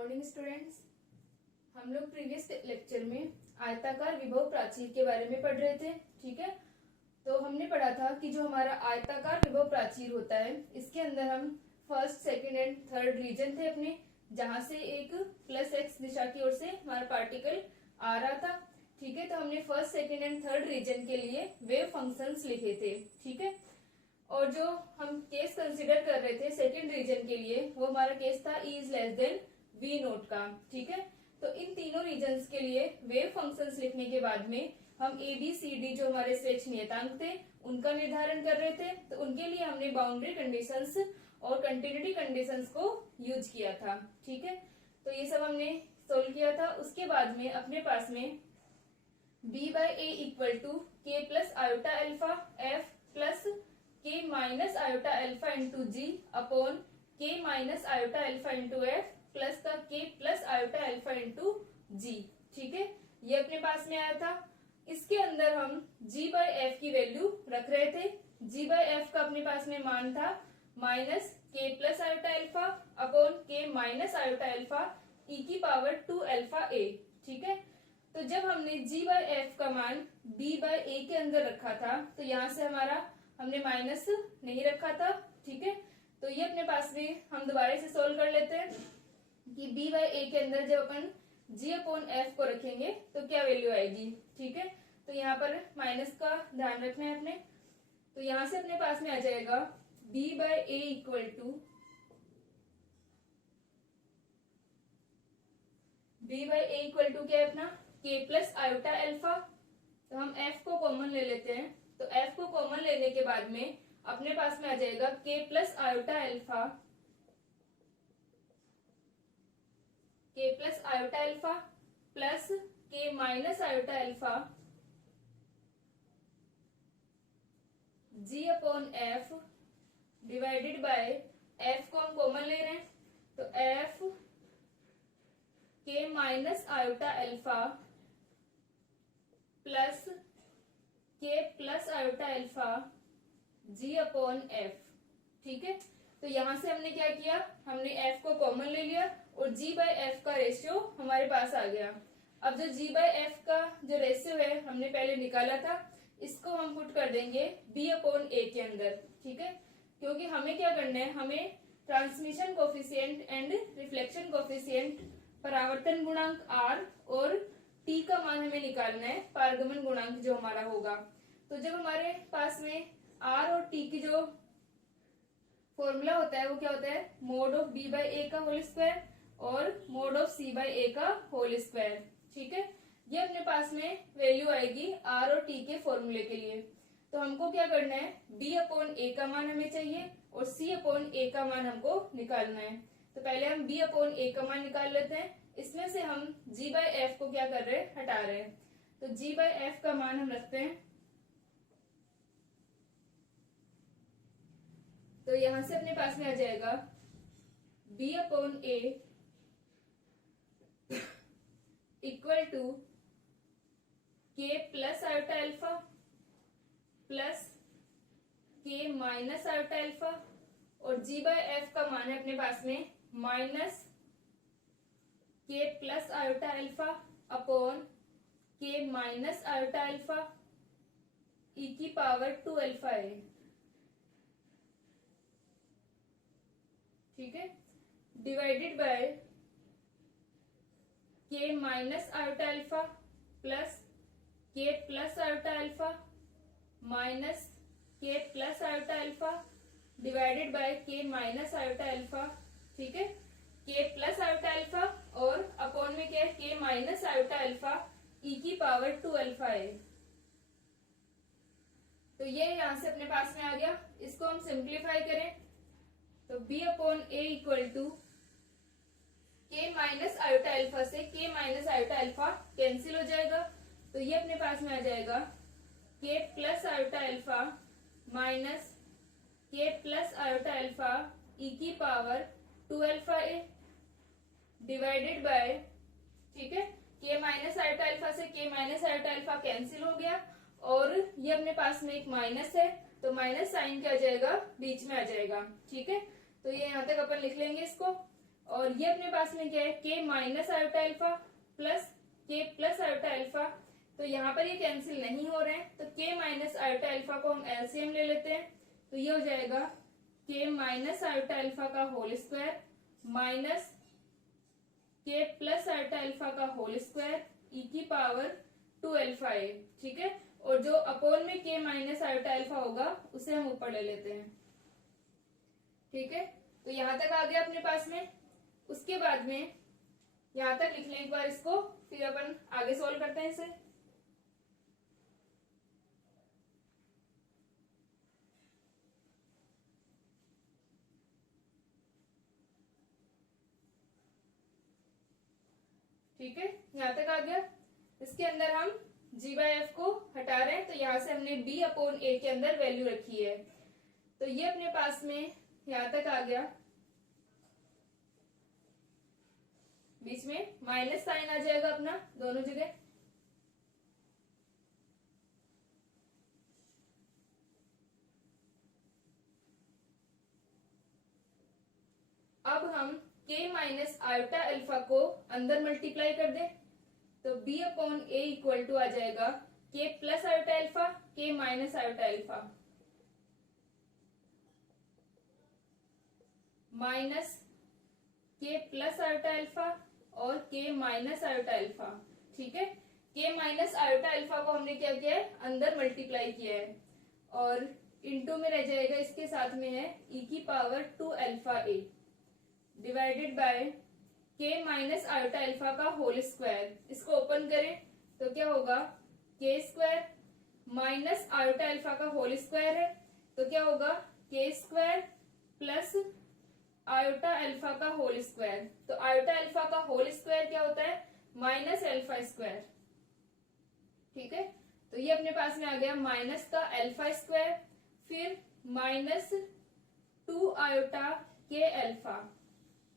Morning students. हम लोग previous lecture में आयताकार विभव प्राचीर के बारे में पढ़ रहे थे। ठीक है, तो हमने पढ़ा था कि जो हमारा आयताकार विभव प्राचीर होता है इसके अंदर हम first, second and third region थे अपने, जहां से एक प्लस एक्स दिशा की ओर से हमारा पार्टिकल आ रहा था। ठीक है, तो हमने first, second and third region के लिए वेव फंक्शंस लिखे थे। ठीक है, और जो हम केस कंसीडर कर रहे थे सेकंड रीजन के लिए वो हमारा केस था E is less than V note का। ठीक है, तो इन तीनों रीजन्स के लिए वेव फंक्शंस लिखने के बाद में हम A B C D जो हमारे स्वेच्छ नियतांक थे उनका निर्धारण कर रहे थे। तो उनके लिए हमने बाउंड्री कंडीशंस और कंटिन्यूटी कंडीशंस को यूज किया था। ठीक है, तो ये सब हमने सोल्व किया था। उसके बाद में अपने पास में B by A equal to K plus iota alpha F plus K minus iota alpha into G upon K minus iota alpha into F plus का K plus iota alpha into G। ठीक है, ये अपने पास में आया था। इसके अंदर हम G बाय F की वैल्यू रख रहे थे। G बाय F का अपने पास में मान था minus K plus iota alpha upon K minus iota alpha e की पावर 2 अल्फा a। ठीक है, तो जब हमने G बाय F का मान B बाय A के अंदर रखा था तो यहाँ से हमारा हमने माइनस नहीं रखा था। ठीक है, तो ये अपने पास में हम दोबारा से सोल्व कर लेते हैं कि B बाय A के अंदर जब अपन G अपॉन F को रखेंगे तो क्या वैल्यू आएगी। ठीक है, तो यहाँ पर माइनस का ध्यान रखना है अपने। तो यहाँ से अपने पास में आ जाएगा B by A equal to क्या है अपना K प्लस आयोटा अल्फा। तो हम F को कॉमन ले लेते हैं। तो F को कॉमन लेने के बाद में अपने पास में आ जाएगा K plus iota alpha plus K minus iota alpha G upon F divided by F को हम कॉमन ले रहे हैं तो F K minus iota alpha plus K plus iota alpha G upon F। ठीक है, तो यहां से हमने क्या किया, हमने F को कॉमन ले लिया और G बाय F का रेशियो हमारे पास आ गया। अब जो G बाय F का जो रेशियो है हमने पहले निकाला था, इसको हम पुट कर देंगे B अपॉन A के अंदर। ठीक है, क्योंकि हमें क्या करना है, हमें transmission coefficient and reflection coefficient, परावर्तन गुणांक R और T का मान हमें निकालना है, पारगमन गुणांक जो हमारा होगा। तो जब हमारे पास में R और T की जो फॉर्मूला होता है वो क्या होता है, mod of B by A का होल स्क्वायर और mod of C by A का होल स्क्वायर। ठीक है, ये अपने पास में वैल्यू आएगी R और T के फॉर्मूले के लिए। तो हमको क्या करना है, B अपॉन A का मान हमें चाहिए और C अपॉन A का मान हमको निकालना है। तो पहले हम B अपॉन A का मान निकाल लेते हैं। इसमें से हम G बाय F को क्या कर रहे हैं, हटा रहे हैं। तो G बाय F का मान हम रखते हैं। तो यहां से अपने पास में आ जाएगा B upon A equal to K plus iota alpha plus K minus iota alpha और G बाय F का मान है अपने पास में minus K plus iota alpha upon K minus iota alpha e की पावर 2 अल्फा a। ठीक है, divided by K minus iota alpha plus K plus iota alpha minus K plus iota alpha divided by K minus iota alpha. ठीक है, K plus iota alpha और upon में क्या है, K minus iota alpha e की power 2 alpha है। तो ये यहां से अपने पास में आ गया। इसको हम सिंप्लीफाई करें तो B upon A equal to K minus iota alpha से K minus iota alpha cancel हो जाएगा। तो ये अपने पास में आ जाएगा K plus iota alpha minus K plus iota alpha e की power 2 alpha a divided bye, ठीक है, K माइनस आयोटा अल्फा से K minus iota alpha cancel हो गया और ये अपने पास में एक माइनस है तो माइनस साइन क्या आ जाएगा, बीच में आ जाएगा। ठीक है, तो ये यहाँ तक अपन लिख लेंगे इसको और ये अपने पास में क्या है, के माइनस आयोटा अल्फा प्लस के प्लस आयोटा अल्फा। तो यहाँ पर ये कैंसिल नहीं हो रहे हैं, तो के माइनस आयोटा अल्फा को हम एलसीएम ले लेते हैं। तो ये हो जाएगा के माइनस आयोटा अल्फा का होल स्क्वायर माइनस के प्लस आयोटा अल्फा का होल स्क्वायर ई की पावर 2 अल्फा ए। ठीक है, और जो अपोन में के माइनस आयोटा अल्फा होगा उसे हम ऊपर ले लेते हैं। ठीक है, तो यहां तक आ गया अपने पास में। उसके बाद में यहां तक लिख लें एक बार इसको, फिर अपन आगे सॉल्व करते हैं इसे। ठीक है, यहां तक आ गया। इसके अंदर हम g/f को हटा रहे हैं, तो यहां से हमने b अपॉन a के अंदर वैल्यू रखी है। तो ये अपने पास में यहां तक आ गया, बीच में माइनस साइन आ जाएगा अपना दोनों जगह। अब हम k माइनस आयोटा अल्फा को अंदर मल्टीप्लाई कर दे, तो b upon a equal to आ जाएगा k plus iota alpha k minus iota alpha minus k plus iota alpha और k माइनस आयोटा अल्फा। ठीक है, k माइनस आयोटा अल्फा को हमने क्या किया है, अंदर मल्टीप्लाई किया है, और इनटू में रह जाएगा, इसके साथ में है e की power 2 alpha a divided by k minus iota alpha का होल स्क्वायर। इसको ओपन करें तो क्या होगा, k square minus iota alpha का होल स्क्वायर है, तो क्या होगा k square plus iota alpha का होल स्क्वायर। तो आयोटा अल्फा का होल स्क्वायर क्या होता है, माइनस अल्फा स्क्वायर। ठीक है, तो ये अपने पास में आ गया माइनस का अल्फा स्क्वायर, फिर माइनस 2 आयोटा के अल्फा।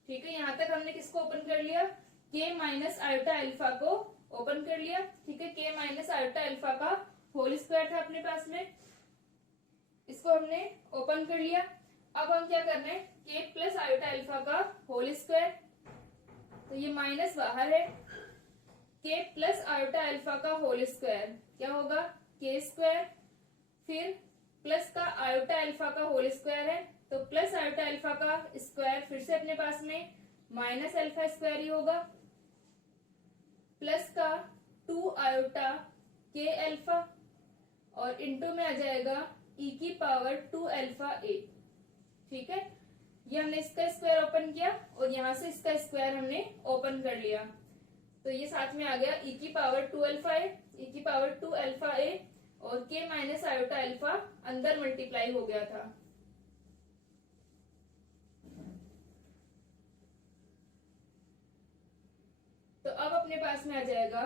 ठीक है, यहां तक हमने किसको ओपन कर लिया, के माइनस आयोटा अल्फा को ओपन कर लिया। ठीक है, के माइनस आयोटा अल्फा का होल स्क्वायर था अपने पास में, इसको हमने ओपन कर लिया। अब हम क्या कर रहे हैं, के प्लस आयोटा अल्फा का होल स्क्वायर, तो ये माइनस बाहर है, के प्लस आयोटा अल्फा का होल स्क्वायर क्या होगा, के स्क्वायर, फिर प्लस का आयोटा अल्फा का होल स्क्वायर है, तो प्लस आयोटा अल्फा का स्क्वायर फिर से अपने पास में माइनस अल्फा स्क्वायर ही होगा, प्लस का 2 आयोटा के अल्फा, और इनटू में आ जाएगा e की पावर 2 अल्फा a। ठीक है, ये हमने इसका स्क्वायर ओपन किया और यहां से इसका स्क्वायर हमने ओपन कर लिया, तो ये साथ में आ गया e की पावर 2 अल्फा a, e की पावर 2 अल्फा a, और k माइनस आयोटा अल्फा अंदर मल्टीप्लाई हो गया था। तो अब अपने पास में आ जाएगा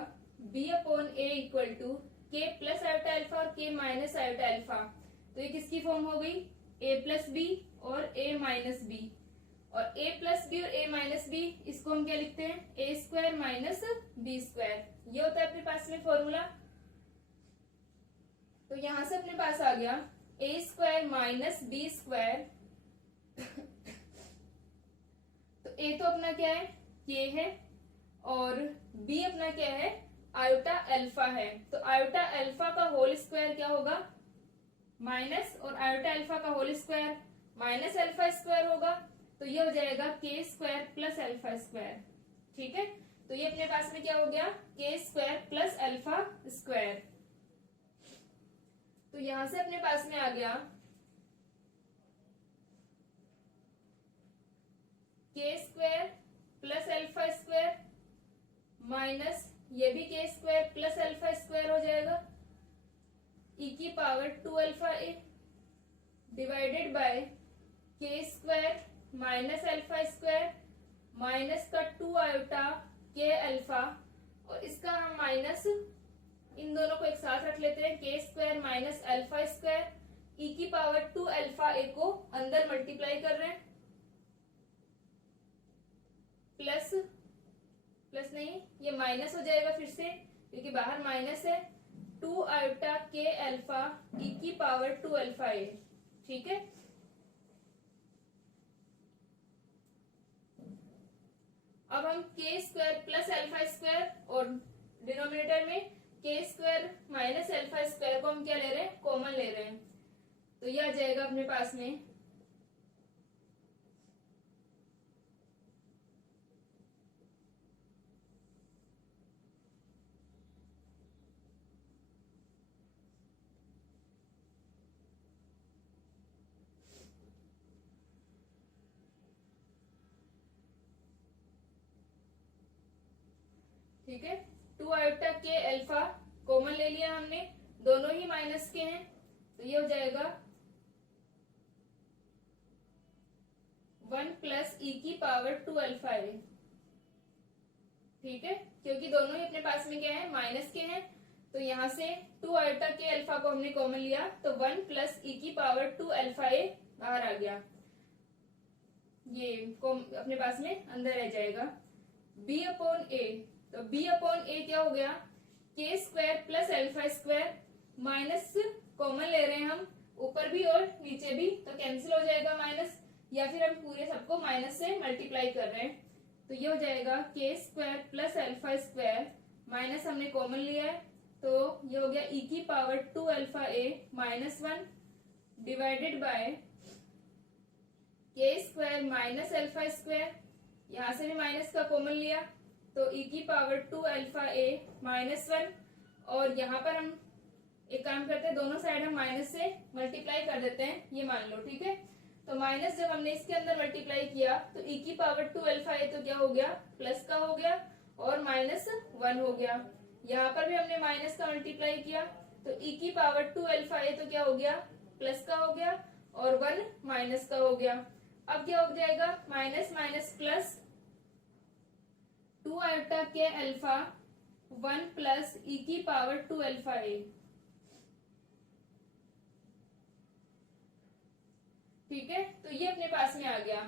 b upon a equal to k plus iota alpha और k माइनस आयोटा अल्फा। तो ये किसकी फॉर्म हो गई, a प्लस बी और a माइनस बी, और a प्लस बी और a माइनस बी, इसको हम क्या लिखते हैं, a square minus b square. ये होता है अपने पास में फॉर्मूला। तो यहां से अपने पास आ गया a square minus b square. तो a तो अपना क्या है, k है, और b अपना क्या है, आयोटा अल्फा है। तो आयोटा अल्फा का होल स्क्वायर क्या होगा, माइनस, और आयोटा अल्फा का whole square minus alpha square होगा, तो ये हो जाएगा k square plus alpha square. ठीक है, तो ये अपने पास में क्या हो गया, k square plus alpha square. तो यहां से अपने पास में आ गया k square plus alpha square minus ये भी के स्क्वायर प्लस अल्फा स्क्वायर हो जाएगा, e की power 2 alpha a divided by k square minus alpha square minus का 2 आयोटा के अल्फा, और इसका हम माइनस इन दोनों को एक साथ रख लेते हैं, के square minus alpha square, e की पावर 2 अल्फा a को अंदर मल्टीप्लाई कर रहे हैं, प्लस प्लस नहीं, ये माइनस हो जाएगा फिर से क्योंकि बाहर माइनस है, 2 आयोटा के अल्फा e की पावर 2 अल्फा a। ठीक है, हम के स्क्वायर प्लस अल्फा स्क्वायर और डिनोमिनेटर में k square minus alpha square को हम क्या ले रहे हैं, कॉमन ले रहे हैं। तो ये आ जाएगा अपने पास में ठीक है। 2 आयोटा के अल्फा कॉमन ले लिया हमने, दोनों ही माइनस के हैं, तो ये हो जाएगा 1 प्लस ई की पावर 2 अल्फा ए। ठीक है, क्योंकि दोनों ही अपने पास में क्या है, माइनस के हैं, तो यहां से 2 आयोटा के अल्फा को हमने कॉमन लिया, तो 1 प्लस ई की पावर 2 अल्फा ए बाहर आ गया, ये अपने पास में अंदर रह जाएगा। b अपॉन ए, तो b अपॉन ए क्या हो गया, k square plus alpha square, minus common ले रहे हैं हम, ऊपर भी और नीचे भी, तो कैंसिल हो जाएगा माइनस, या फिर हम पूरे सबको माइनस से मल्टीप्लाई कर रहे हैं, तो ये हो जाएगा k square plus alpha square, minus हमने कॉमन लिया है, तो ये हो गया ई की power 2 alpha A minus 1 divided by k square minus alpha square, यहां से भी माइनस का कॉमन लिया, तो ई की पावर 2 अल्फा ए माइनस 1, और यहाँ पर हम एक काम करते हैं, दोनों साइड हम माइनस से मल्टीप्लाई कर देते हैं, ये मान लो। ठीक है, तो माइनस जब हमने इसके अंदर मल्टीप्लाई किया, तो ई की पावर 2 अल्फा ए तो क्या हो गया, प्लस का हो गया, और माइनस 1 हो गया। यहाँ पर भी हमने माइनस का मल्टीप्लाई किया, तो ई की पावर 2 अल्फा ए तो क्या हो गया, प्लस का हो गया, और 1 माइनस का हो गया। अब क्या हो जाएगा, minus minus plus, 2 iota k alpha 1 plus ई की पावर 2 अल्फा ए। ठीक है, तो ये अपने पास में आ गया,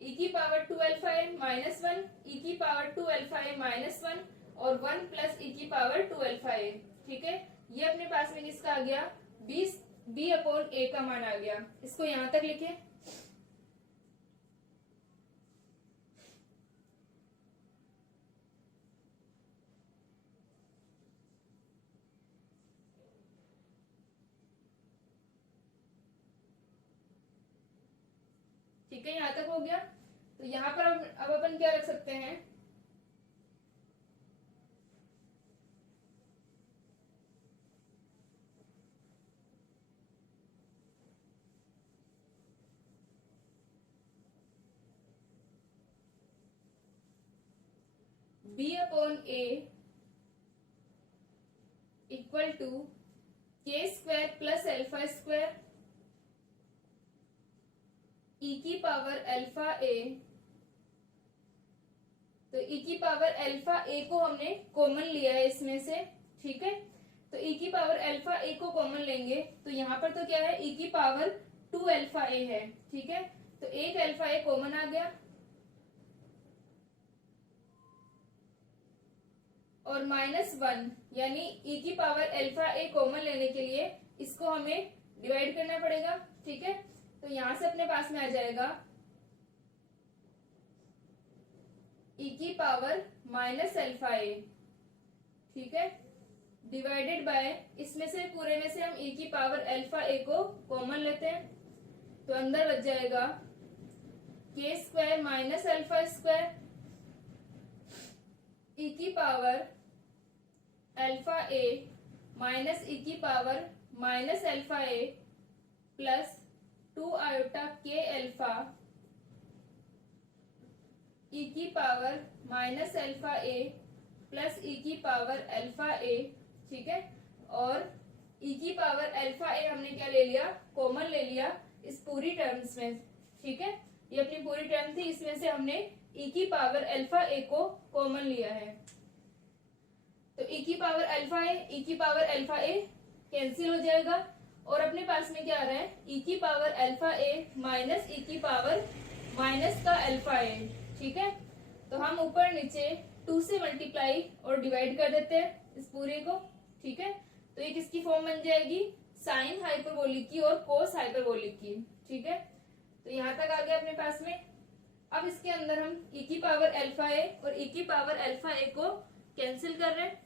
ई की पावर 2 अल्फा ए माइनस 1, ई की पावर 2 अल्फा ए माइनस 1, और 1 प्लस ई की पावर 2 अल्फा ए। ठीक है, ये अपने पास में किसका आ गया, बी अपॉन ए का मान आ गया। इसको यहां तक लिखे, ठीक है, यहां तक हो गया। तो यहाँ पर अब अपन क्या रख सकते हैं, b upon a equal to k square plus alpha square e की पावर अल्फा ए, तो ई की पावर अल्फा ए को हमने कॉमन लिया है इसमें से। ठीक है, तो ई की पावर अल्फा ए को कॉमन लेंगे, तो यहाँ पर तो क्या है, ई की पावर 2 अल्फा ए है। ठीक है, तो एक अल्फा ए कॉमन आ गया, और माइनस 1, यानी ई की पावर अल्फा ए कॉमन लेने के लिए इसको हमें डिवाइड करना पड़ेगा। ठीक है, तो यहां से अपने पास में आ जाएगा ई की पावर माइनस अल्फा ए। ठीक है, डिवाइडेड बाय, इसमें से पूरे में से हम ई की पावर अल्फा ए को कॉमन लेते हैं, तो अंदर बच जाएगा k square minus alpha square e की पावर अल्फा ए माइनस ई की power minus alpha a plus 2 iota k alpha ई की power minus alpha a plus ई की पावर अल्फा ए। ठीक है, और ई की पावर अल्फा ए हमने क्या ले लिया, कॉमन ले लिया इस पूरी टर्म्स में। ठीक है, ये अपनी पूरी टर्म थी, इसमें से हमने ई की पावर अल्फा ए को कॉमन लिया है, तो ई की पावर अल्फा ए, ई की पावर अल्फा ए कैंसिल हो जाएगा, और अपने पास में क्या आ रहा है, ई की पावर अल्फा ए माइनस ई की पावर माइनस का अल्फा ए। ठीक है, तो हम ऊपर नीचे 2 से मल्टीप्लाई और डिवाइड कर देते हैं इस पूरे को। ठीक है, तो ये किसकी फॉर्म बन जाएगी, साइन हाइपरबोलिक की और कोस हाइपरबोलिक की। ठीक है, तो यहां तक आ गया अपने पास में। अब इसके अंदर हम e की पावर अल्फा ए और e की पावर अल्फा ए को कैंसिल कर रहे हैं।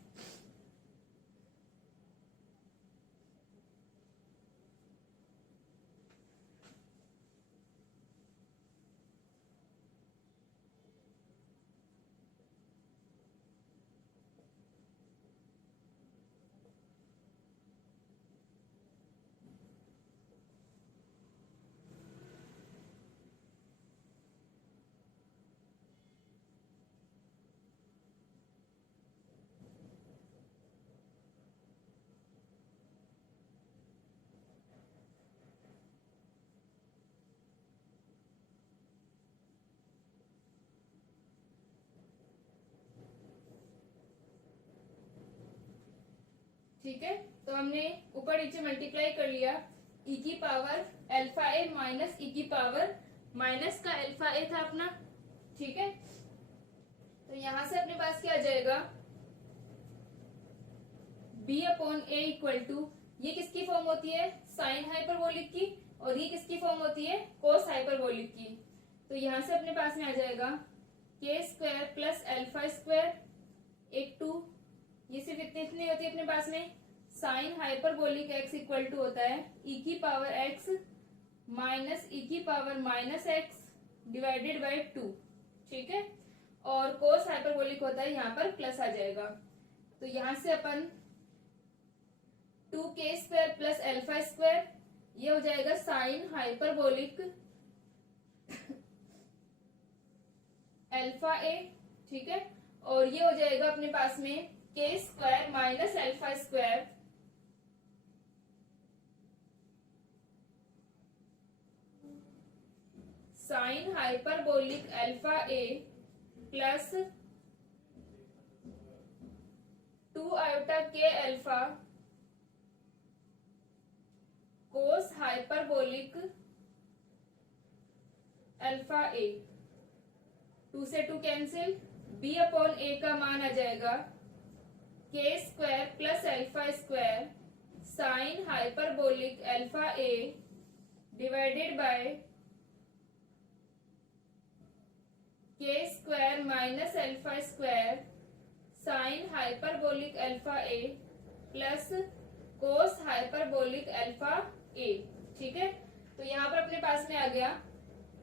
ठीक है, तो हमने ऊपर नीचे मल्टीप्लाई कर लिया। e की पावर अल्फा ए माइनस e की पावर माइनस का अल्फा ए था अपना। ठीक है, तो यहां से अपने पास क्या आ जाएगा, b upon a equal to, ये किसकी फॉर्म होती है, साइन हाइपरबोलिक की, और ये किसकी फॉर्म होती है, कोस हाइपरबोलिक की। तो यहां से अपने पास में आ जाएगा k square plus alpha square, एक 2, ये सिर्फ इतनी होती है अपने पास में, sine hyperbolic x equal to होता है e की पावर x माइनस e की power minus x divided by 2। ठीक है, और कोस हाइपरबोलिक होता है, यहाँ पर प्लस आ जाएगा। तो यहां से अपन 2k square plus alpha square, ये हो जाएगा साइन हाइपरबोलिक अल्फा ए। ठीक है, और ये हो जाएगा अपने पास में k square minus alpha square sine hyperbolic alpha a plus 2 iota k alpha cos hyperbolic alpha a. 2 से 2 कैंसिल, b अपॉन ए का मान आ जाएगा k square plus alpha square sine hyperbolic alpha a divided by k square minus alpha square sine hyperbolic alpha a plus cos hyperbolic alpha a. ठीक है, तो यहाँ पर अपने पास में आ गया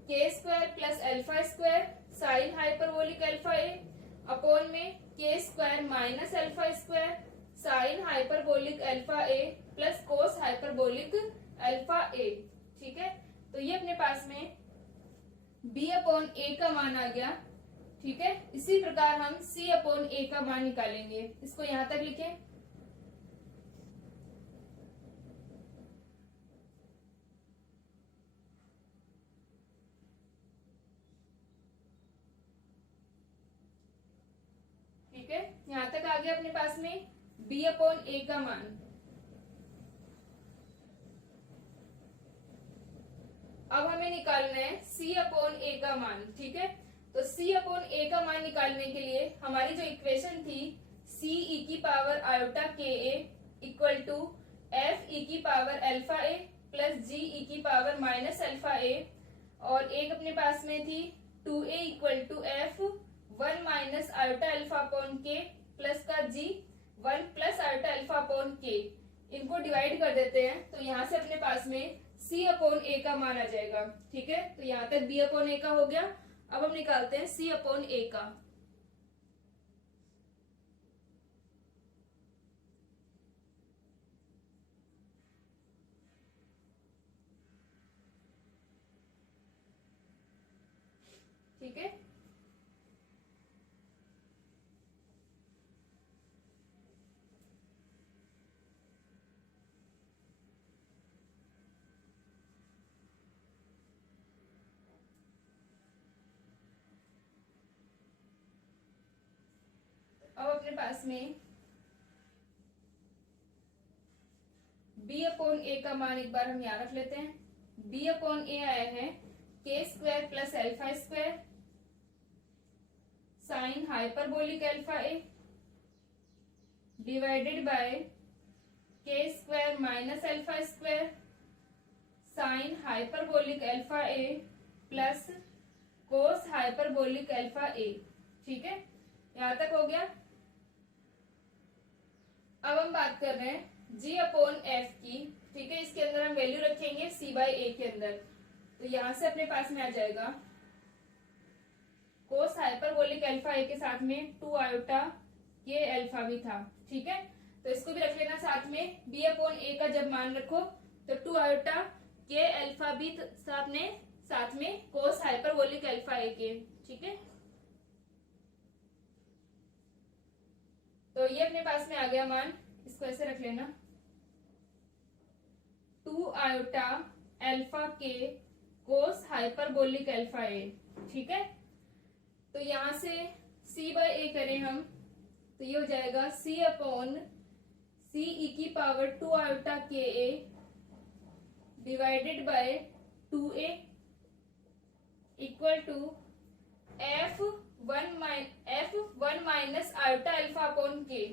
k square plus alpha square sine hyperbolic alpha a upon में k square minus alpha square sine hyperbolic alpha a plus cos hyperbolic alpha a. ठीक है, तो ये अपने पास में b अपॉन ए का मान आ गया। ठीक है, इसी प्रकार हम c अपॉन ए का मान निकालेंगे। इसको यहां तक लिखें। ठीक है, यहां तक आ गया अपने पास में b अपॉन ए का मान। अब हमें निकालना है c अपॉन ए का मान। ठीक है, तो c अपॉन ए का मान निकालने के लिए हमारी जो इक्वेशन थी c e की power iota k a equal to f e की power alpha a plus g e की पावर माइनस अल्फा ए, और एक अपने पास में थी 2a equal to f 1 minus iota alpha upon k plus का g 1 plus iota alpha upon k. इनको डिवाइड कर देते हैं, तो यहाँ से अपने पास में c अपॉन ए का मान आ जाएगा। ठीक है, तो यहाँ तक b अपॉन ए का हो गया। अब हम निकालते हैं c अपॉन ए का। ठीक है, अब अपने पास में b अपॉन ए का मान एक बार हम यहाँ रख लेते हैं। b अपॉन ए आया है k square plus alpha square sine hyperbolic alpha a divided by k square minus alpha square sine hyperbolic alpha a plus cos hyperbolic alpha a. ठीक है, यहां तक हो गया। अब हम बात कर रहे हैं g अपॉन एफ की। ठीक है, इसके अंदर हम वैल्यू रखेंगे c बाई ए के अंदर। तो यहां से अपने पास में आ जाएगा कोस हाइपरबोलिक अल्फा ए के साथ में 2 आयोटा के अल्फा भी था। ठीक है, तो इसको भी रख लेना साथ में। b अपॉन ए का जब मान रखो तो 2 आयोटा के अल्फा भी साथ में कोस हाइपरबोलिक अल्फा ए के। ठीक है, तो ये अपने पास में आ गया मान। इसको ऐसे रख लेना 2 आयोटा अल्फा के कोस हाइपरबोलिक अल्फा ए। ठीक है, तो यहां से c बाय ए करें हम तो ये हो जाएगा c अपॉन c ई की power 2 iota k a divided by 2a equal to f1 minus iota alpha upon k.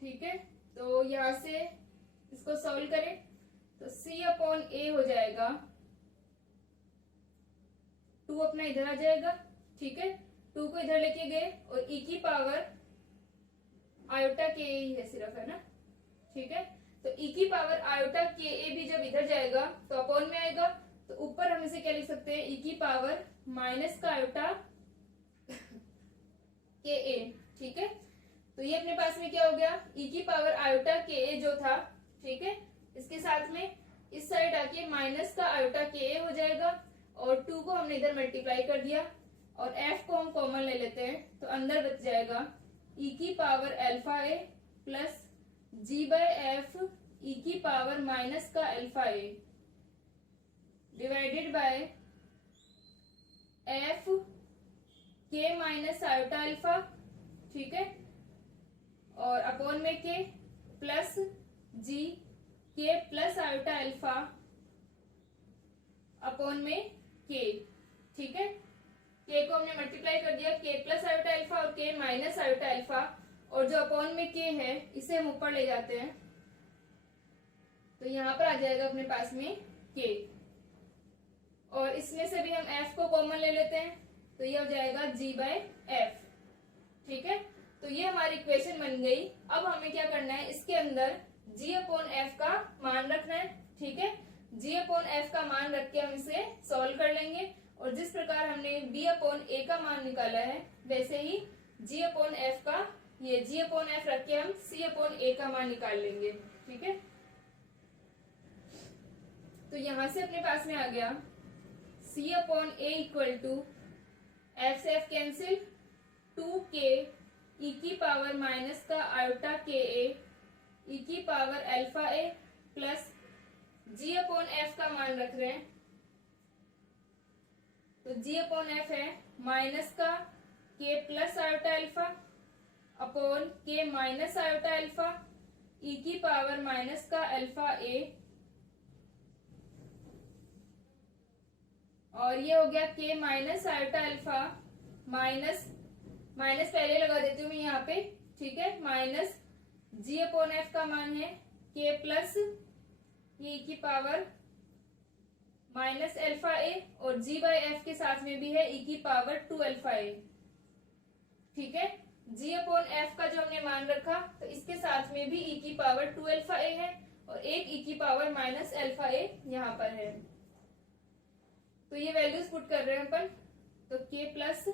ठीक है, तो यहां से इसको सॉल्व करें तो c अपॉन ए हो जाएगा 2 अपना इधर आ जाएगा। ठीक है, 2 को इधर लेके गए और e की पावर आयोटा के ए ही है सिर्फ, है ना। ठीक है, तो e की पावर आयोटा के ए भी जब इधर जाएगा तो अपॉन में आएगा। तो ऊपर हम इसे क्या लिख सकते हैं, e की पावर माइनस का आयोटा के ए। ठीक है, तो ये अपने पास में क्या हो गया, e की पावर आयोटा के ए जो था। ठीक है, इसके साथ में इस साइड आके माइनस का आयोटा के ए हो जाएगा और 2 को हमने इधर मल्टीप्लाई कर दिया और f को हम कॉमन ले लेते हैं तो अंदर बच जाएगा e की power alpha a plus g by f e की पावर माइनस का alpha a divided by f k minus iota alpha. ठीक है, और अपॉन में के प्लस जी के प्लस आयोटा अल्फा अपॉन में के। ठीक है, के को हमने मल्टीप्लाई कर दिया, के प्लस आयोटा अल्फा और के माइनस आयोटा अल्फा, और जो अपॉन में के है इसे हम ऊपर ले जाते हैं तो यहां पर आ जाएगा अपने पास में के, और इसमें से भी हम f को कॉमन ले लेते हैं तो ये हो जाएगा g बाय एफ। ठीक है, तो ये हमारी इक्वेशन बन गई। अब हमें क्या करना है, इसके अंदर g अपॉन एफ का मान रखना है। ठीक है, g अपॉन एफ का मान रख के हम इसे सॉल्व कर लेंगे और जिस प्रकार हमने b अपॉन ए का मान निकाला है वैसे ही g अपॉन एफ का ये g अपॉन एफ रख के हम c अपॉन ए का मान निकाल लेंगे। ठीक है, तो यहां से अपने पास में आ गया c upon a equal to f से एफ कैंसिल 2k e की पावर माइनस का आयोटा के ए e की power alpha a plus g upon f का मान रख रहे हैं तो g अपॉन एफ है माइनस का k plus iota alpha upon k minus iota alpha e की पावर माइनस का अल्फा ए, और ये हो गया k minus iota alpha minus minus पहले लगा देती हूँ मैं यहाँ पे। ठीक है, माइनस g अपॉन एफ का मान है k प्लस e की पावर माइनस अल्फा ए और g बाय एफ के साथ में भी है e की पावर 2 अल्फा ए। ठीक है, g अपॉन एफ का जो हमने मान रखा तो इसके साथ में भी e की पावर 2 अल्फा ए है और एक e की पावर माइनस अल्फा ए यहाँ पर है। तो ये वैल्यूज पुट कर रहे हैं अपन, तो k प्लस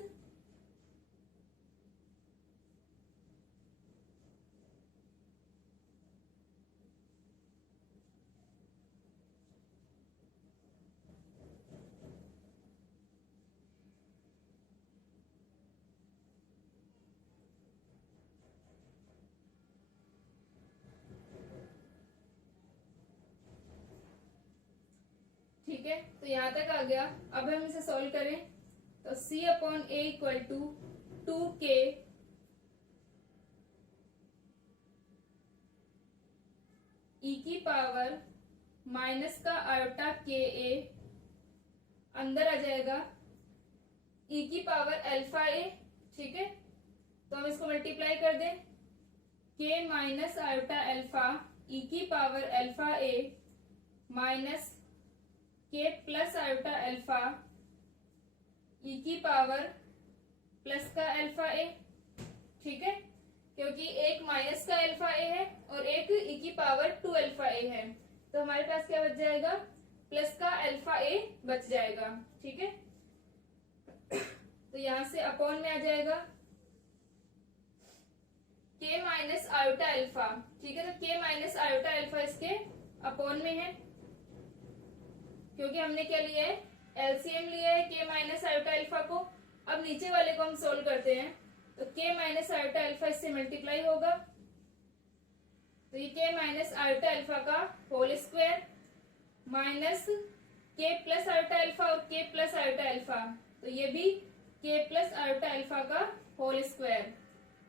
ठीक है, तो यहां तक आ गया। अब हम इसे सॉल्व करें तो c upon a equal to 2k power minus का आयोटा के ए, अंदर आ जाएगा ई की पावर अल्फा ए, ठीक है। तो हम इसको मल्टीप्लाई कर दें, के माइनस आयोटा अल्फा ई की पावर अल्फा ए माइनस के प्लस आयोटा अल्फा ई की पावर प्लस का अल्फा ए, ठीक है, क्योंकि एक माइनस का अल्फा ए है और एक ई की पावर 2 अल्फा ए है, तो हमारे पास क्या बच जाएगा, प्लस का अल्फा ए बच जाएगा, ठीक है। तो यहां से अपॉन में आ जाएगा के माइनस आयोटा अल्फा, ठीक है। तो के माइनस आयोटा अल्फा इसके अपॉन में है, क्योंकि हमने क्या लिया है, एलसीएम लिया है के माइनस आयोटा अल्फा को। अब नीचे वाले को हम सोल्व करते हैं, तो के माइनस आयोटा अल्फा इससे मल्टीप्लाई होगा, तो ये के माइनस आयोटा अल्फा का होल स्क्वायर माइनस के प्लस आयोटा अल्फा और के प्लस आयोटा अल्फा, तो ये भी के प्लस आयोटा अल्फा का होल स्क्वायर,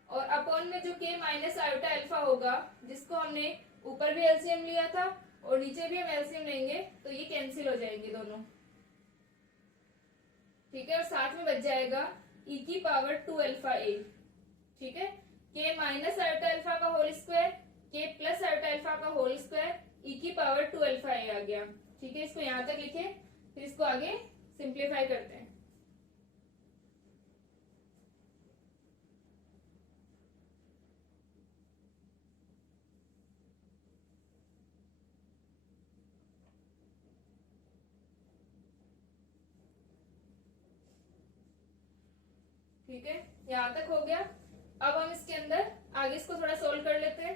और अपॉन में जो के माइनस आयोटा अल्फा होगा, जिसको हमने ऊपर भी एलसीएम लिया था और नीचे भी हम एलसीएम लेंगे, तो ये कैंसिल हो जाएंगे दोनों, ठीक है। और साथ में बच जाएगा ई की पावर 2 अल्फा ए, ठीक है। के माइनस आयोटा अल्फा का होल स्क्वायर, के प्लस आयोटा अल्फा का होल स्क्वायर, ई की पावर 2 अल्फा ए आ गया, ठीक है। इसको यहां तक लिखे, फिर इसको आगे सिंप्लीफाई करते हैं। ठीक है, यहां तक हो गया। अब हम इसके अंदर आगे इसको थोड़ा सोल्व कर लेते हैं।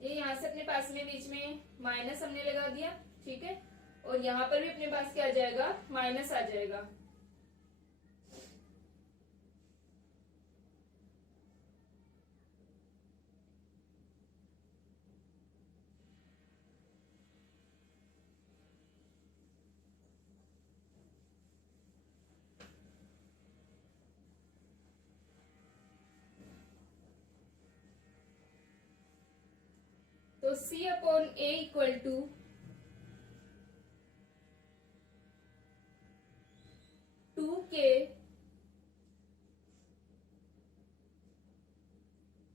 ये यहां से अपने पास में बीच में माइनस हमने लगा दिया, ठीक है, और यहां पर भी अपने पास क्या आ जाएगा, माइनस आ जाएगा। तो C upon a equal to 2k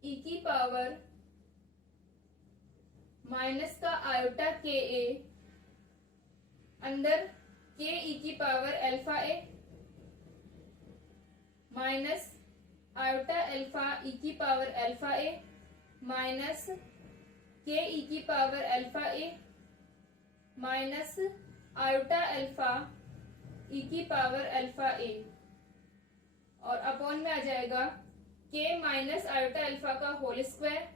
e की पावर माइनस का आयोटा के ए, अंदर के ई की पावर अल्फा ए माइनस आयोटा अल्फा ई की पावर अल्फा ए माइनस के ई की पावर अल्फा ए माइनस आयोटा अल्फा ई की पावर अल्फा ए, और अपॉन में आ जाएगा के माइनस आयोटा अल्फा का होल स्क्वायर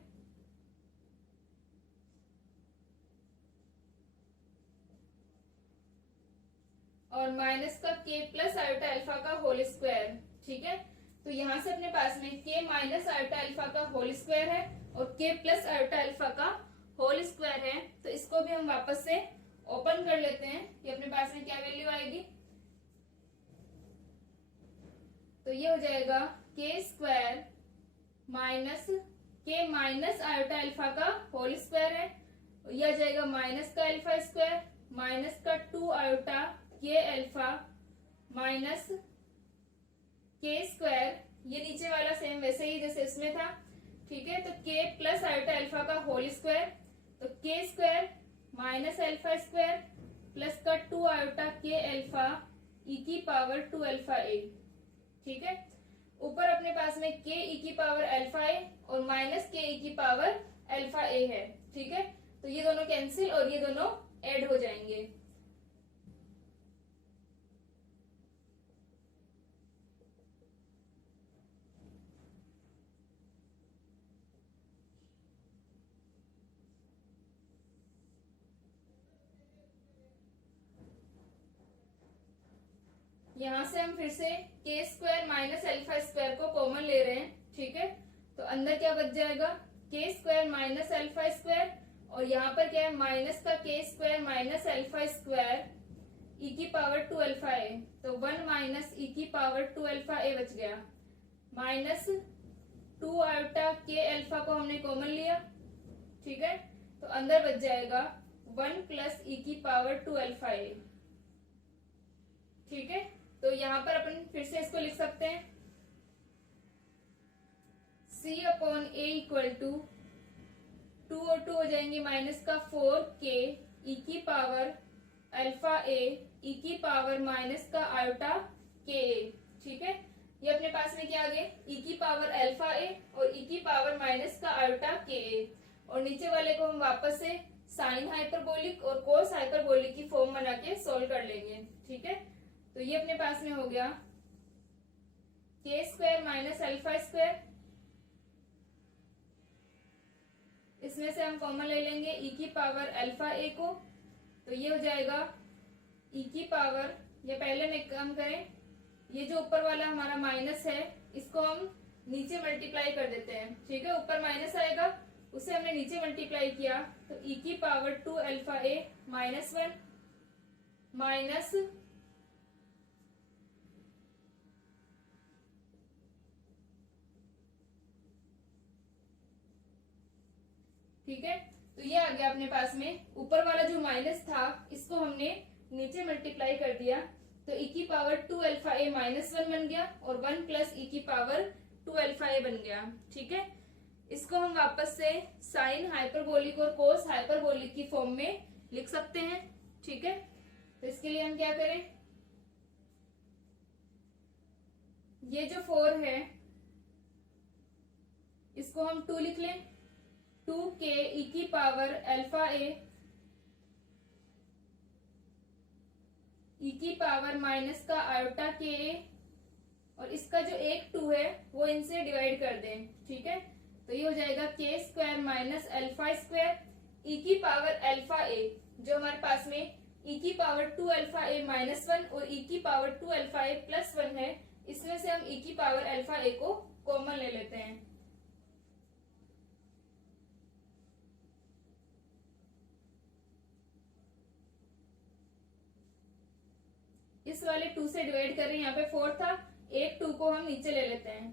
और माइनस का के प्लस आयोटा अल्फा का होल स्क्वायर, ठीक है। तो यहां से अपने पास में के माइनस आयोटा अल्फा का होल स्क्वायर है और के प्लस आयोटा अल्फा का होल स्क्वायर है, तो इसको भी हम वापस से ओपन कर लेते हैं कि अपने पास में क्या वैल्यू आएगी। तो ये हो जाएगा के स्क्वायर माइनस के माइनस आयोटा अल्फा का होल स्क्वायर है, यह आ जाएगा माइनस का अल्फा स्क्वायर माइनस का 2 आयोटा के अल्फा माइनस के स्क्वायर, ये नीचे वाला सेम वैसे ही जैसे इसमें था, ठीक है। तो के प्लस आयोटा अल्फा का होल स्क्वायर, तो के square minus alpha square plus का 2 आयोटा के अल्फा ई की पावर 2 अल्फा ए, ठीक है। ऊपर अपने पास में के ई की पावर अल्फा ए और माइनस के ई की पावर अल्फा ए है, ठीक है। तो ये दोनों कैंसिल और ये दोनों ऐड हो जाएंगे। यहां से हम फिर से के स्क्वायर माइनस अल्फा स्क्वायर को कॉमन ले रहे हैं, ठीक है। तो अंदर क्या बच जाएगा, k square minus alpha square, और यहाँ पर क्या है, माइनस का के square minus alpha square e की पावर 2 अल्फा ए, तो 1 माइनस ई की पावर 2 अल्फा ए बच गया, माइनस 2 आयोटा के अल्फा को हमने कॉमन लिया, ठीक है, तो अंदर बच जाएगा 1 प्लस ई की पावर 2 अल्फा ए। ठीक है, तो यहाँ पर अपन फिर से इसको लिख सकते हैं, c upon a equal to 2 और 2 हो जाएंगे माइनस का 4k ई की पावर अल्फा ए ई की पावर माइनस का आयोटा के ए। ठीक है, ये अपने पास में क्या आ गए, ई की पावर अल्फा ए और ई की पावर माइनस का आयोटा के ए, और नीचे वाले को हम वापस से साइन हाइपरबोलिक और कोस हाइपरबोलिक की फॉर्म बना के सोल्व कर लेंगे। ठीक है, तो ये अपने पास में हो गया k square minus alpha square, इसमें से हम कॉमन ले लेंगे ई की पावर अल्फा ए को, तो ये हो जाएगा ई की पावर, ये पहले में काम करें, ये जो ऊपर वाला हमारा माइनस है इसको हम नीचे मल्टीप्लाई कर देते हैं। ठीक है, ऊपर माइनस आएगा, उसे हमने नीचे मल्टीप्लाई किया, तो ई की पावर 2 अल्फा ए माइनस 1 माइनस ठीक है, तो ये आ गया अपने पास में, ऊपर वाला जो माइनस था इसको हमने नीचे मल्टीप्लाई कर दिया, तो ई की पावर 2 अल्फा ए माइनस 1 बन गया और 1 प्लस ई की पावर 2 अल्फा ए बन गया। ठीक है, इसको हम वापस से साइन हाइपरबोलिक और कोस हाइपरबोलिक की फॉर्म में लिख सकते हैं। ठीक है, तो इसके लिए हम क्या करें, ये जो 4 है इसको हम 2 लिख लें, 2k ई की पावर अल्फा ए ई की पावर माइनस का आयोटा के ए, और इसका जो एक 2 है वो इनसे डिवाइड कर दें। ठीक है, तो ये हो जाएगा k square minus alpha square e की पावर अल्फा ए, जो हमारे पास में ई की पावर 2 अल्फा ए माइनस 1 और ई की पावर 2 अल्फा ए प्लस 1 है, इसमें से हम ई की पावर अल्फा ए को कॉमन ले लेते हैं। इस वाले 2 से डिवाइड कर रहे हैं, यहाँ पे 4 था, एक 2 को हम नीचे ले लेते हैं।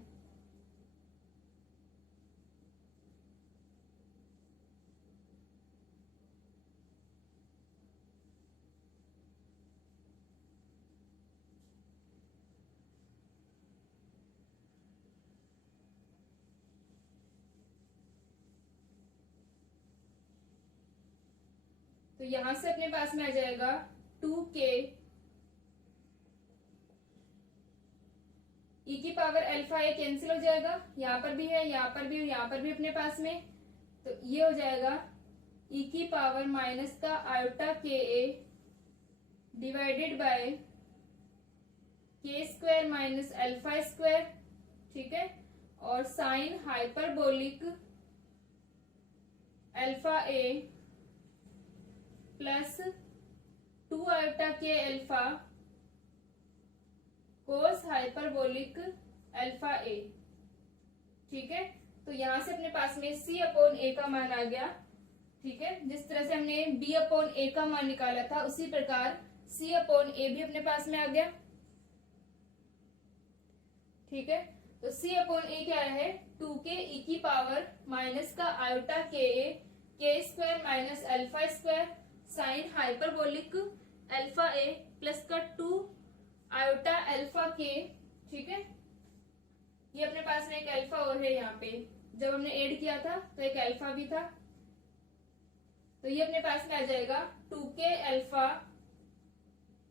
तो यहां से अपने पास में आ जाएगा 2k ई की पावर अल्फा ए कैंसिल हो जाएगा, यहाँ पर भी है, यहाँ पर भी और यहाँ पर भी अपने पास में, तो ये हो जाएगा ई की पावर माइनस का iota k a divided by k square minus alpha square. ठीक है, और sign hyperbolic alpha a plus 2 iota k alpha cos hyperbolic alpha a. ठीक है, तो यहां से अपने पास में c अपॉन ए का मान आ गया। ठीक है, जिस तरह से हमने b अपॉन ए का मान निकाला था उसी प्रकार c अपॉन ए भी अपने पास में आ गया। ठीक है, तो c अपॉन ए क्या है, 2k ई की पावर माइनस का iota k a k square minus alpha square sine hyperbolic alpha a plus का 2 आयोटा अल्फा के। ठीक है, ये अपने पास में एक अल्फा और है, यहाँ पे जब हमने ऐड किया था तो एक अल्फा भी था, तो ये अपने पास में आ जाएगा 2k अल्फा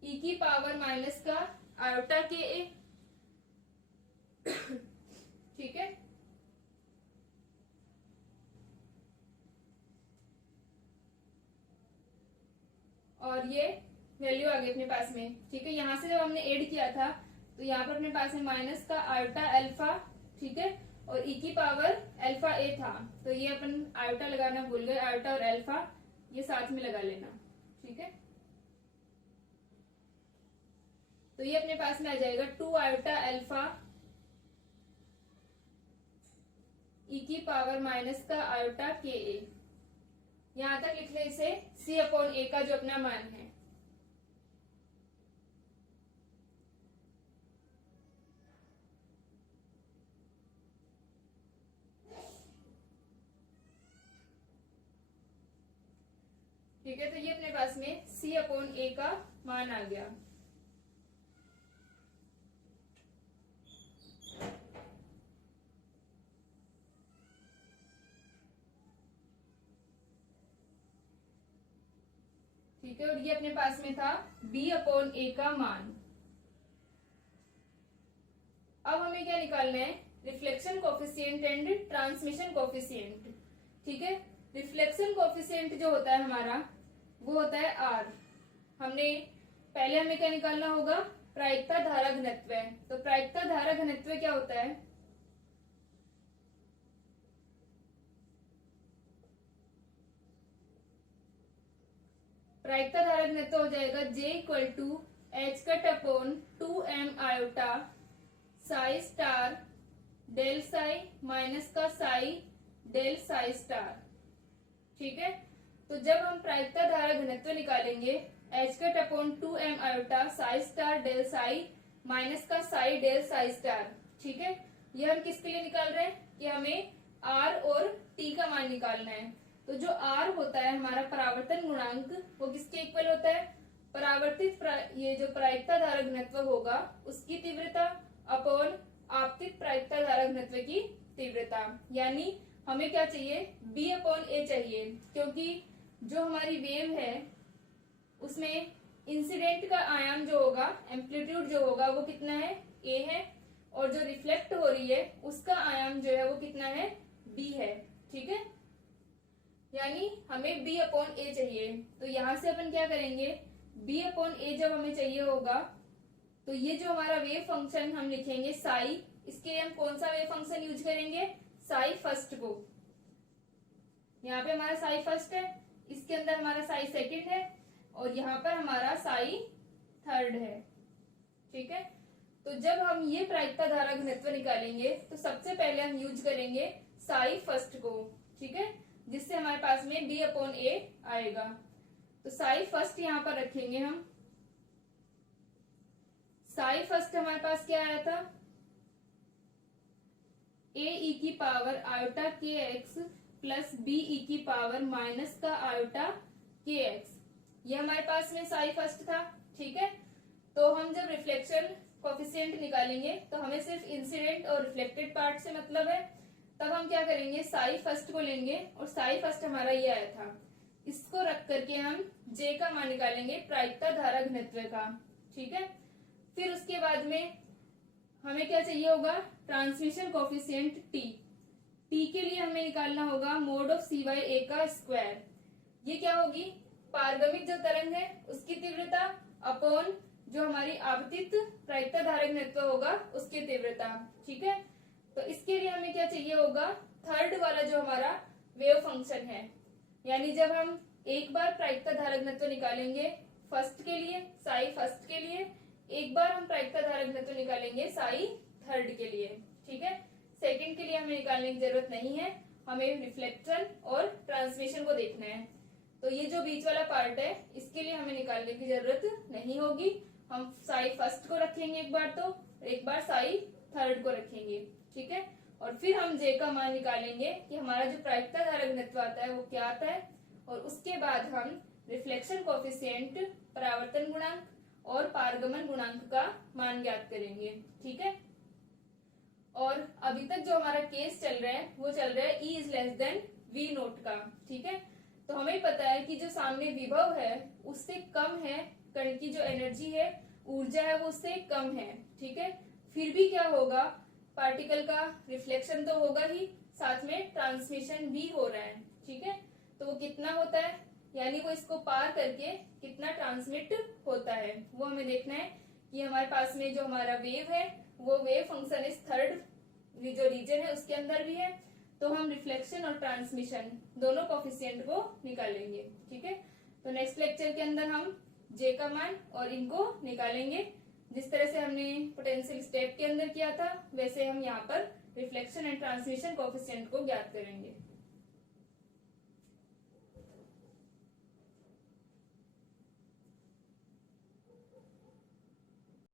ई की पावर माइनस का आयोटा के ए। ठीक है, और ये वैल्यू आ गई अपने पास में। ठीक है, यहाँ से जब हमने ऐड किया था तो यहाँ पर अपने पास में माइनस का आयोटा अल्फा, ठीक है, और ई की पावर अल्फा ए था, तो ये अपन आयोटा लगाना भूल गए, आयोटा और अल्फा ये साथ में लगा लेना। ठीक है, तो ये अपने पास में आ जाएगा 2 आयोटा अल्फा ई की पावर माइनस का आयोटा के ए। यहां तक लिख ले इसे c अपॉन ए का जो अपना मान है। ठीक है, तो ये अपने पास में C/A का मान आ गया। ठीक है, और ये अपने पास में था B/A का मान। अब हमें क्या निकालना है, reflection coefficient and transmission coefficient. ठीक है, रिफ्लेक्शन कोफिशिएंट जो होता है हमारा वो होता है R। पहले हमें क्या निकालना होगा, प्रायिकता धारा घनत्व। तो प्रायिकता धारा घनत्व क्या होता है, प्रायिकता धारा घनत्व हो जाएगा J=H/2m psi star del psi minus का साई डेल साई स्टार। ठीक है, तो जब हम प्रायिकता धारा घनत्व निकालेंगे H/2m psi star del psi minus का साई डेल साई स्टार। ठीक है, ये हम किसके लिए निकाल रहे हैं कि हमें R और T का मान निकालना है। तो जो R होता है हमारा परावर्तन गुणांक, वो किसके इक्वल होता है, ये जो प्रायिकता धारा घनत्व होगा उसकी तीव्रता अपॉन आपतित प्रायिकता धारा घनत्व की तीव्रता। यानी हमें क्या चाहिए, B/A चाहिए, क्योंकि जो हमारी वेव है उसमें इंसिडेंट का आयाम जो होगा, एम्पलीट्यूड जो होगा वो कितना है, A है, और जो रिफ्लेक्ट हो रही है उसका आयाम जो है वो कितना है, B है। ठीक है, यानी हमें B/A चाहिए। तो यहां से अपन क्या करेंगे, B/A जब हमें चाहिए होगा तो ये जो हमारा वेव फंक्शन हम लिखेंगे साई, इसके हम कौन सा वेव फंक्शन यूज करेंगे, साई फर्स्ट को। यहाँ पे हमारा साई फर्स्ट है, इसके अंदर हमारा साई सेकंड है, और यहाँ पर हमारा साई थर्ड है। ठीक है, तो जब हम ये प्रायिकता धारा घनत्व निकालेंगे तो सबसे पहले हम यूज करेंगे साई फर्स्ट को। ठीक है, जिससे हमारे पास में B/A आएगा। तो साई फर्स्ट यहाँ पर रखेंगे हम। साई फर्स्ट हमारे पास क्या आया था, Ae⁻kx प्लस Be⁻−kx। ये हमारे पास में साई फर्स्ट था। ठीक है, तो हम जब रिफ्लेक्शन कोफिशिएंट निकालेंगे तो हमें सिर्फ इंसिडेंट और रिफ्लेक्टेड पार्ट से मतलब है। तब हम क्या करेंगे, साई फर्स्ट को लेंगे, और साई फर्स्ट हमारा ये आया था, इसको रख करके हम J का मान निकालेंगे प्रायिकता धारा घनत्व का। ठीक है, फिर उसके बाद में हमें क्या चाहिए होगा, ट्रांसमिशन कोफिशिएंट T के लिए हमें निकालना होगा मोड ऑफ C/A का स्क्वायर। ये क्या होगी, पारगमित जो तरंग है उसकी तीव्रता अपॉन जो हमारी आपतित प्रायिकता धारा घनत्व होगा उसकी तीव्रता। ठीक है, तो इसके लिए हमें क्या चाहिए होगा, थर्ड वाला जो हमारा वेव फंक्शन है। यानी जब हम एक बार प्रायिकता धारा घनत्व निकालेंगे फर्स्ट के लिए, साई फर्स्ट के लिए, एक बार हम प्रायिकता धारा घनत्व निकालेंगे साई थर्ड के लिए। ठीक है, सेकंड के लिए हमें निकालने की जरूरत नहीं है, हमें रिफ्लेक्शन और ट्रांसमिशन को देखना है। तो ये जो बीच वाला पार्ट है इसके लिए हमें निकालने की जरूरत नहीं होगी। हम साई फर्स्ट को रखेंगे एक बार, तो एक बार साई थर्ड को रखेंगे। ठीक है, और फिर हम J का मान निकालेंगे कि हमारा जो प्रायिकता धारा घनत्व आता है वो क्या आता है, और उसके बाद हम रिफ्लेक्शन कोफिशिएंट, परावर्तन गुणांक और पारगमन गुणांक का मान ज्ञात करेंगे। ठीक है, और अभी तक जो हमारा केस चल रहा है वो चल रहा है E=V0 का। ठीक है, तो हमें पता है कि जो सामने विभव है उससे कम है, कण की जो एनर्जी है, ऊर्जा है, वो उससे कम है। ठीक है, फिर भी क्या होगा, पार्टिकल का रिफ्लेक्शन तो होगा ही, साथ में ट्रांसमिशन भी हो रहा है। ठीक है, तो वो कितना होता है, यानी वो इसको पार करके कितना ट्रांसमिट होता है, वो हमें देखना है। कि हमारे पास में जो हमारा वेव है वो वेव फंक्शन इस थर्ड जो रीजन है उसके अंदर भी है, तो हम रिफ्लेक्शन और ट्रांसमिशन दोनों कोफिशिएंट को निकालेंगे। ठीक है, तो नेक्स्ट लेक्चर के अंदर हम J का मान और इनको निकालेंगे। जिस तरह से हमने पोटेंशियल स्टेप के अंदर किया था वैसे हम यहाँ पर रिफ्लेक्शन एंड ट्रांसमिशन कोफिशिएंट को ज्ञात करेंगे।